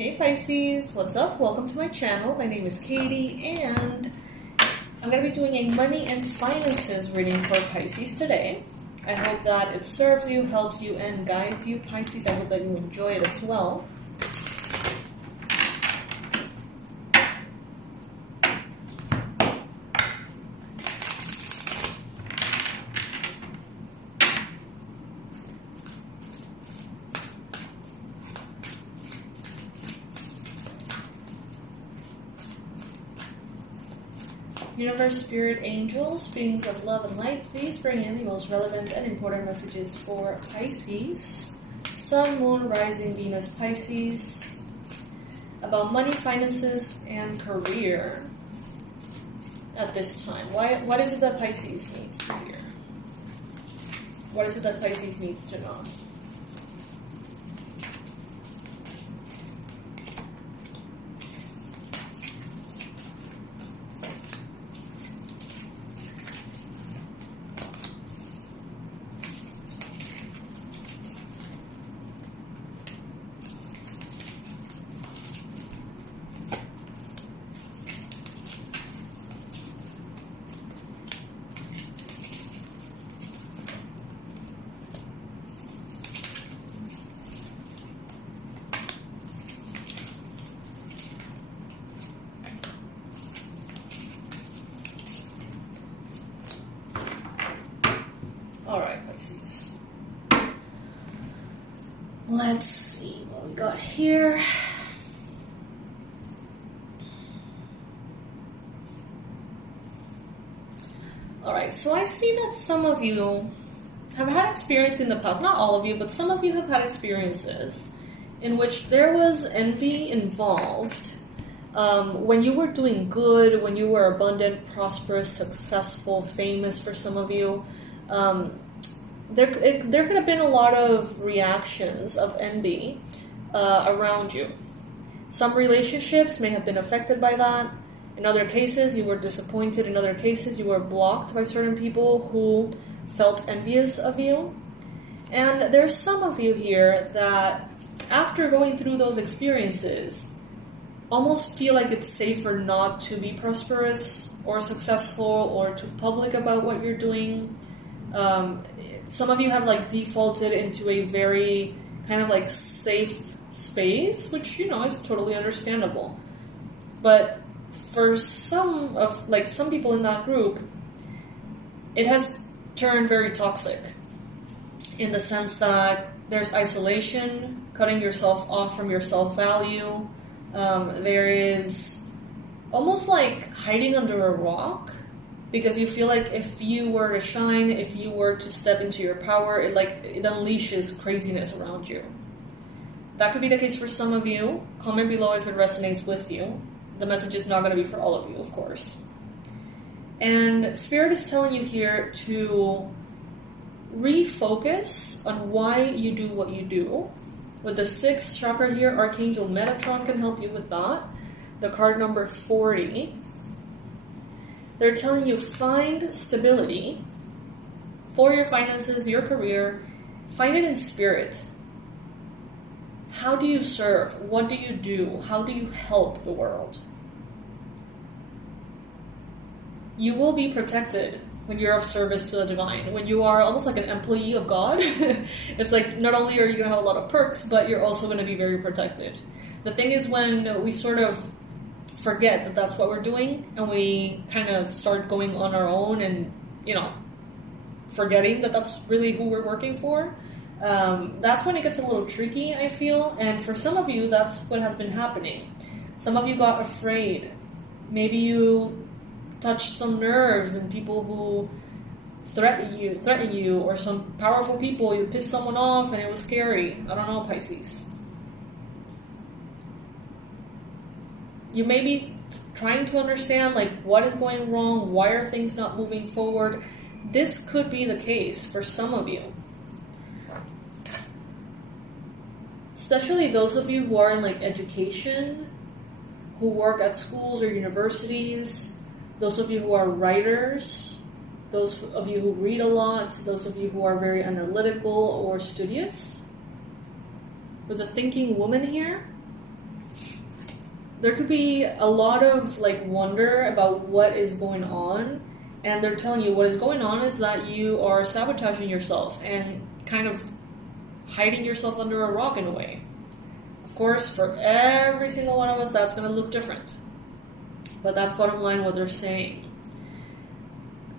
Hey Pisces, what's up? Welcome to my channel. My name is Katie and I'm going to be doing a money and finances reading for Pisces today. I hope that it serves you, helps you, and guides you, Pisces. I hope that you enjoy it as well. Universe, Spirit, Angels, beings of love and light, please bring in the most relevant and important messages for Pisces. Sun, Moon, Rising, Venus, Pisces. About money, finances, and career at this time. What is it that Pisces needs to hear? What is it that Pisces needs to know? Alright, Pisces. Let's see what we got here. Alright, so I see that some of you have had experience in the past, not all of you, but some of you have had experiences in which there was envy involved when you were doing good, when you were abundant, prosperous, successful, famous for some of you. There could have been a lot of reactions of envy around you. Some relationships may have been affected by that. In other cases, you were disappointed. In other cases, you were blocked by certain people who felt envious of you. And there's some of you here that, after going through those experiences, almost feel like it's safer not to be prosperous or successful or too public about what you're doing. Some of you have defaulted into a very kind of safe space, which is totally understandable. But for some people in that group, it has turned very toxic in the sense that there's isolation, cutting yourself off from your self-value. There is almost like hiding under a rock. Because you feel like if you were to shine, if you were to step into your power, it unleashes craziness around you. That could be the case for some of you. Comment below if it resonates with you. The message is not going to be for all of you, of course. And Spirit is telling you here to refocus on why you do what you do. With the 6th chakra here, Archangel Metatron can help you with that. The card number 40. They're telling you find stability for your finances, your career. Find it in spirit. How do you serve? What do you do? How do you help the world? You will be protected when you're of service to the divine. When you are almost like an employee of God, it's like not only are you going to have a lot of perks, but you're also going to be very protected. The thing is when we sort of forget that that's what we're doing and we kind of start going on our own and forgetting that that's really who we're working for, that's when it gets a little tricky, I feel. And for some of you, that's what has been happening. Some of you got afraid. Maybe you touched some nerves and people who threaten you, or some powerful people, you pissed someone off and it was scary. I don't know, Pisces. You may be trying to understand what is going wrong, why are things not moving forward. This could be the case for some of you. Especially those of you who are in education, who work at schools or universities, those of you who are writers, those of you who read a lot, those of you who are very analytical or studious. With the thinking woman here, there could be a lot of like wonder about what is going on, and they're telling you what is going on is that you are sabotaging yourself and kind of hiding yourself under a rock in a way. Of course, for every single one of us, that's going to look different. But that's bottom line what they're saying.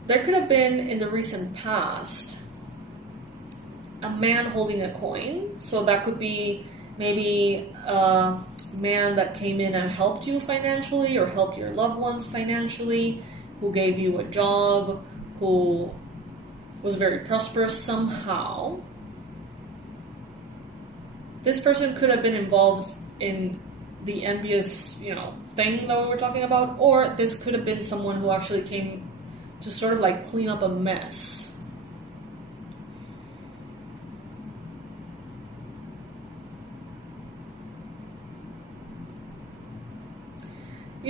There could have been, in the recent past, a man holding a coin. So that could be maybe a man that came in and helped you financially or helped your loved ones financially, who gave you a job, who was very prosperous somehow. This person could have been involved in the envious, thing that we were talking about, or this could have been someone who actually came to sort of like clean up a mess.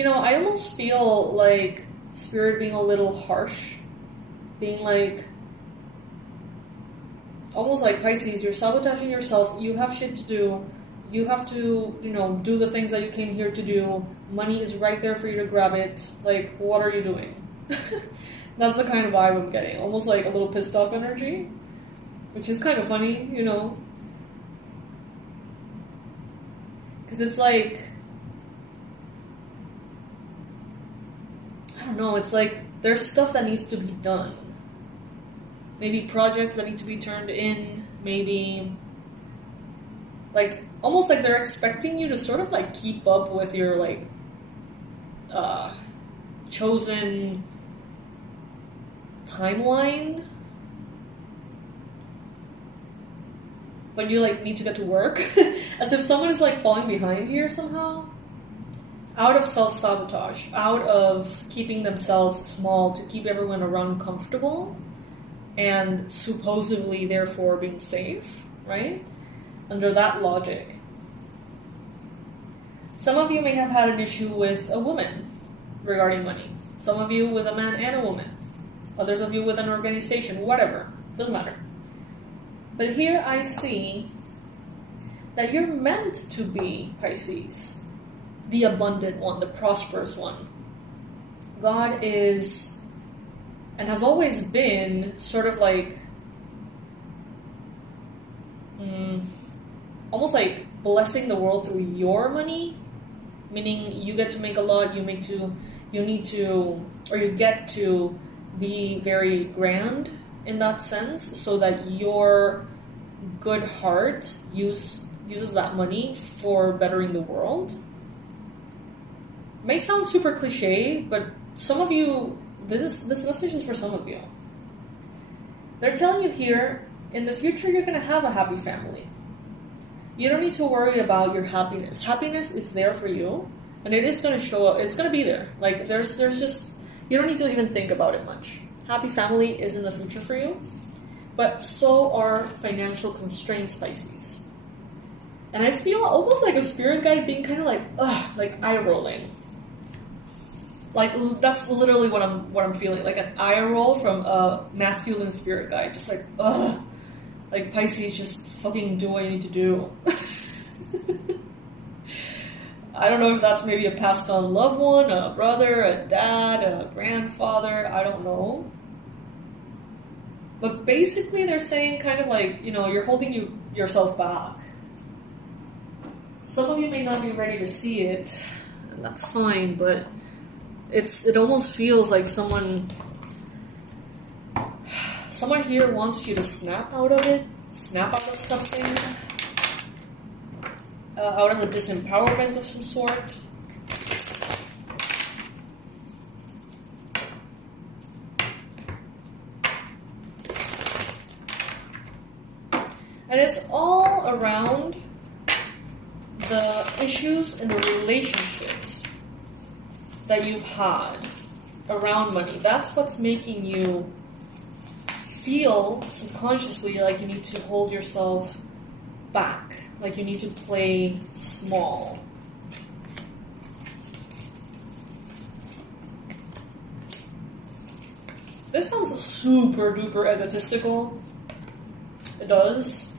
I almost feel like Spirit being a little harsh, being like, almost like Pisces, you're sabotaging yourself, you have shit to do, you have to, do the things that you came here to do, money is right there for you to grab it, like, what are you doing? That's the kind of vibe I'm getting, almost like a little pissed off energy, which is kind of funny, because it's like, I don't know, it's like there's stuff that needs to be done. Maybe projects that need to be turned in, maybe like almost like they're expecting you to sort of like keep up with your like chosen timeline, but you like need to get to work as if someone is like falling behind here somehow, out of self-sabotage, out of keeping themselves small to keep everyone around comfortable and supposedly therefore being safe, right? Under that logic. Some of you may have had an issue with a woman regarding money. Some of you with a man and a woman. Others of you with an organization, whatever. Doesn't matter. But here I see that you're meant to be, Pisces, the abundant one, the prosperous one. God is, and has always been, sort of like, almost like blessing the world through your money, meaning you get to make a lot, you get to be very grand in that sense, so that your good heart uses that money for bettering the world. May sound super cliche, but some of you, this message is for some of you. They're telling you here, in the future you're going to have a happy family. You don't need to worry about your happiness. Happiness is there for you, and it is going to show up. It's going to be there. Like there's just, you don't need to even think about it much. Happy family is in the future for you, but so are financial constraints, Pisces. And I feel almost like a spirit guide being kind of like eye rolling. Like that's literally what I'm feeling, like an eye roll from a masculine spirit guide, just like like Pisces, just fucking do what you need to do. I don't know if that's maybe a passed on loved one, a brother, a dad, a grandfather, I don't know. But basically they're saying kind of like, you're holding yourself back. Some of you may not be ready to see it, and that's fine, but it almost feels like someone here wants you to snap out of it, snap out of something, out of a disempowerment of some sort. And it's all around the issues and the relationships that you've had around money. That's what's making you feel subconsciously like you need to hold yourself back, like you need to play small. This sounds super duper egotistical. It does.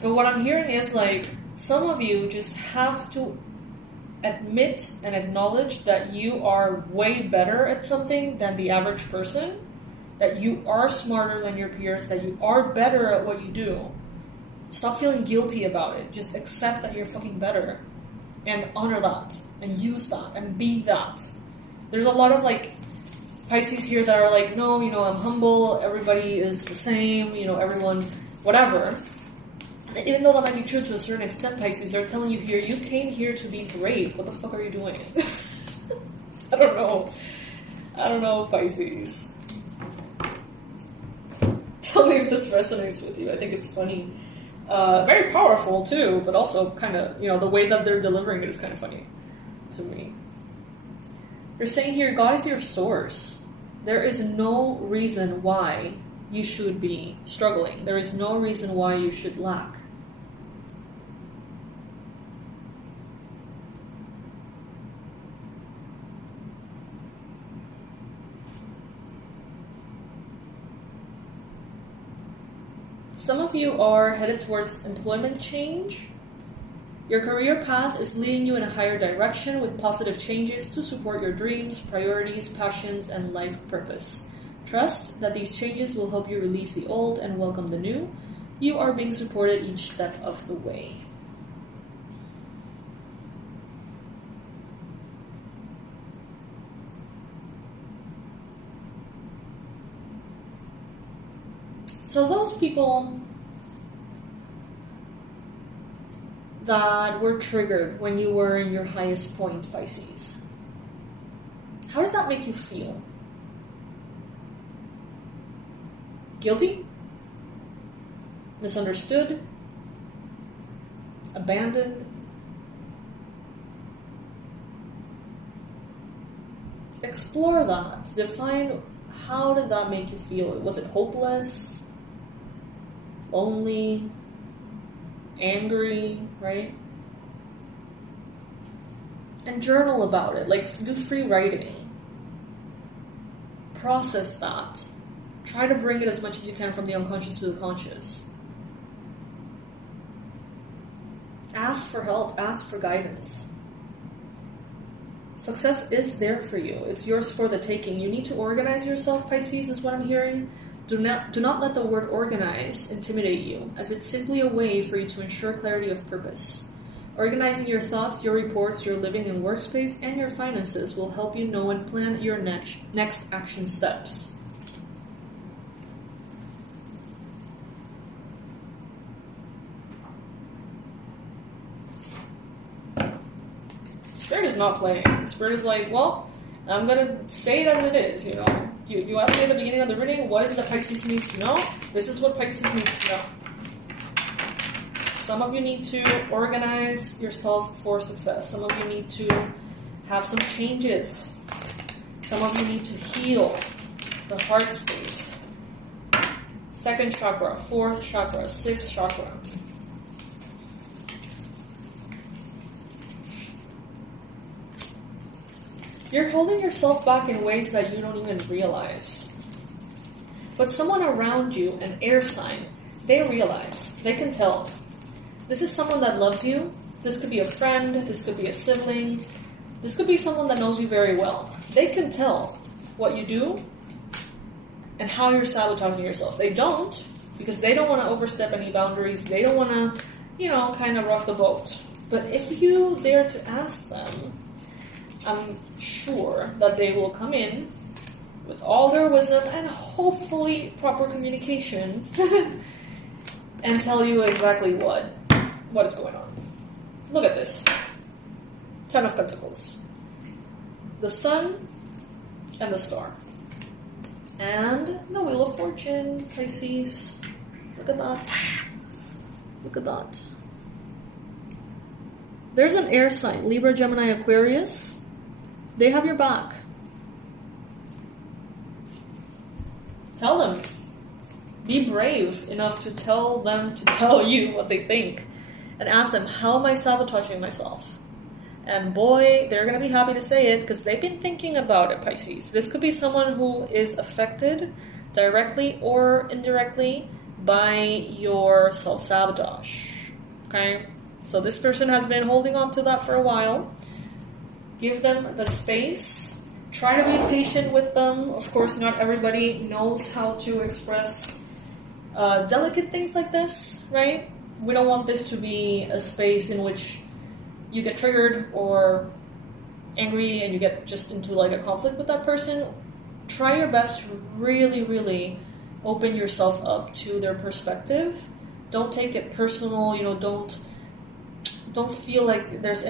But what I'm hearing is like some of you just have to admit and acknowledge that you are way better at something than the average person, that you are smarter than your peers, that you are better at what you do. Stop feeling guilty about it. Just accept that you're fucking better and honor that and use that and be that. There's a lot of like Pisces here that are like, no, I'm humble, everybody is the same, everyone, whatever. And even though that might be true to a certain extent, Pisces, they're telling you here, you came here to be great. What the fuck are you doing? I don't know, Pisces. Tell me if this resonates with you. I think it's funny. Very powerful too, but also kind of, the way that they're delivering it is kind of funny to me. They're saying here, God is your source. There is no reason why you should be struggling. There is no reason why you should lack. Some of you are headed towards employment change. Your career path is leading you in a higher direction with positive changes to support your dreams, priorities, passions, and life purpose. Trust that these changes will help you release the old and welcome the new. You are being supported each step of the way. So those people that were triggered when you were in your highest point, Pisces, how did that make you feel? Guilty? Misunderstood? Abandoned? Explore that. Define, how did that make you feel? Was it hopeless? Lonely? Angry, right? And journal about it. Like, do free writing. Process that. Try to bring it as much as you can from the unconscious to the conscious. Ask for help. Ask for guidance. Success is there for you. It's yours for the taking. You need to organize yourself, Pisces, is what I'm hearing. Do not let the word organize intimidate you, as it's simply a way for you to ensure clarity of purpose. Organizing your thoughts, your reports, your living and workspace, and your finances will help you know and plan your next action steps. Spirit is not playing. Spirit is like, well, I'm going to say it as it is, You asked me at the beginning of the reading, what is it that Pisces needs to know? This is what Pisces needs to know. Some of you need to organize yourself for success. Some of you need to have some changes. Some of you need to heal the heart space. 2nd chakra, 4th chakra, 6th chakra. You're holding yourself back in ways that you don't even realize. But someone around you, an air sign, they realize, they can tell. This is someone that loves you. This could be a friend, this could be a sibling, this could be someone that knows you very well. They can tell what you do and how you're sabotaging yourself. They don't, because they don't want to overstep any boundaries. They don't want to, kind of rock the boat. But if you dare to ask them, I'm sure that they will come in with all their wisdom and hopefully proper communication and tell you exactly what is going on. Look at this. 10 of Pentacles. The Sun and the Star. And the Wheel of Fortune, Pisces. Look at that. Look at that. There's an air sign, Libra, Gemini, Aquarius. They have your back. Tell them. Be brave enough to tell them to tell you what they think. And ask them, how am I sabotaging myself? And boy, they're going to be happy to say it because they've been thinking about it, Pisces. This could be someone who is affected directly or indirectly by your self-sabotage. Okay? So this person has been holding on to that for a while. Give them the space. Try to be patient with them. Of course, not everybody knows how to express delicate things like this, right? We don't want this to be a space in which you get triggered or angry and you get just into like a conflict with that person. Try your best to really, really open yourself up to their perspective. Don't take it personal, you know, don't feel like there's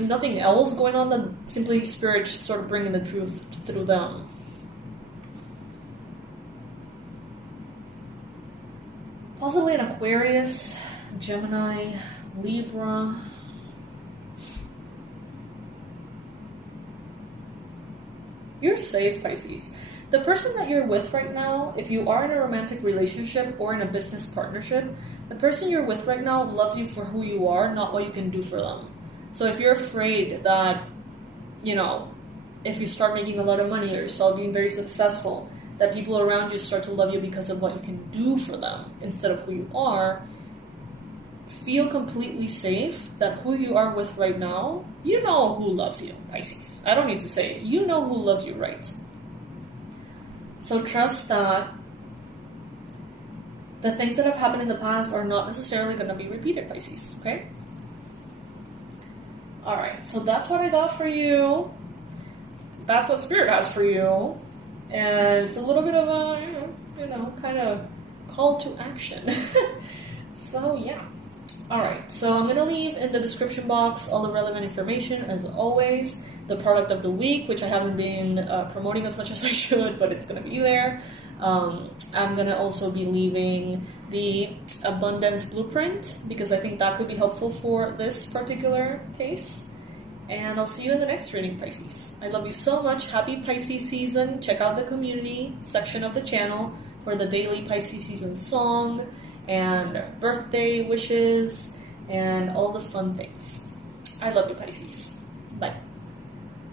nothing else going on than simply spirit sort of bringing the truth through them. Possibly an Aquarius, Gemini, Libra. You're safe, Pisces. The person that you're with right now, if you are in a romantic relationship or in a business partnership, the person you're with right now loves you for who you are, not what you can do for them. So if you're afraid that, you know, if you start making a lot of money or you start being very successful, that people around you start to love you because of what you can do for them instead of who you are, feel completely safe that who you are with right now, you know who loves you, Pisces. I don't need to say it. You know who loves you, right? So trust that the things that have happened in the past are not necessarily going to be repeated, Pisces, okay? Alright, so that's what I got for you. That's what Spirit has for you. And it's a little bit of a, you know, kind of call to action. So, yeah. Alright, so I'm going to leave in the description box all the relevant information, as always. The product of the week, which I haven't been promoting as much as I should, but it's going to be there. I'm going to also be leaving the abundance blueprint, because I think that could be helpful for this particular case. And I'll see you in the next reading, Pisces. I love you so much. Happy Pisces season. Check out the community section of the channel for the daily Pisces season song and birthday wishes and all the fun things. I love you, Pisces. Bye.